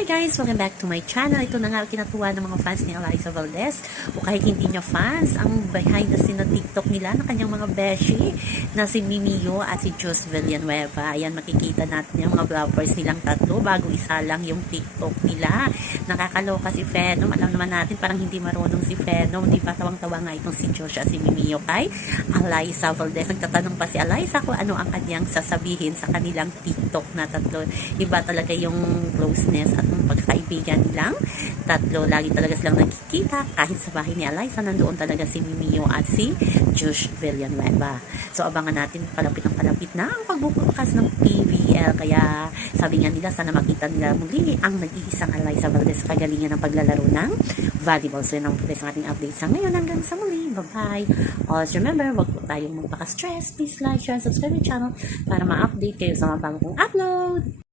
Hi guys! Welcome back to my channel. Ito na nga kinatuwa ng mga fans ni Eliza Valdez. O kahit hindi niya fans, ang behind the scene na TikTok nila ng kanyang mga beshi na si Mimio at si Jus Villanueva. Ayan, makikita natin yung mga vloggers nilang tatlo bago isa lang yung TikTok nila. Nakakaloka si Phenom. Alam naman natin parang hindi marunong si Phenom. Di ba tawang-tawa nga itong si Josh at si Mimio kay Eliza Valdez. Nagtatanong pa si Eliza kung ano ang kanyang sasabihin sa kanilang TikTok na tatlo. Iba talaga yung closeness at yung pagkakaibigan nilang tatlo. Lagi talaga silang nagkikita kahit sa bahay ni Eliza nandoon talaga si Mimio at si Josh Villanueva. So abangan natin palapit ng palapit na ang pagbubukas ng PVL. Kaya sabi nga nila sana makita nila muli ang nag-iisang Eliza Valdez sa kagalingan ng paglalaro ng volleyball. So yun ang mga ating update sa ngayon hanggang sa muli. Bye-bye. Always remember, wag po tayong magpaka-stress. Please like, share, and subscribe my channel para ma-update kayo sa mga bago kong upload.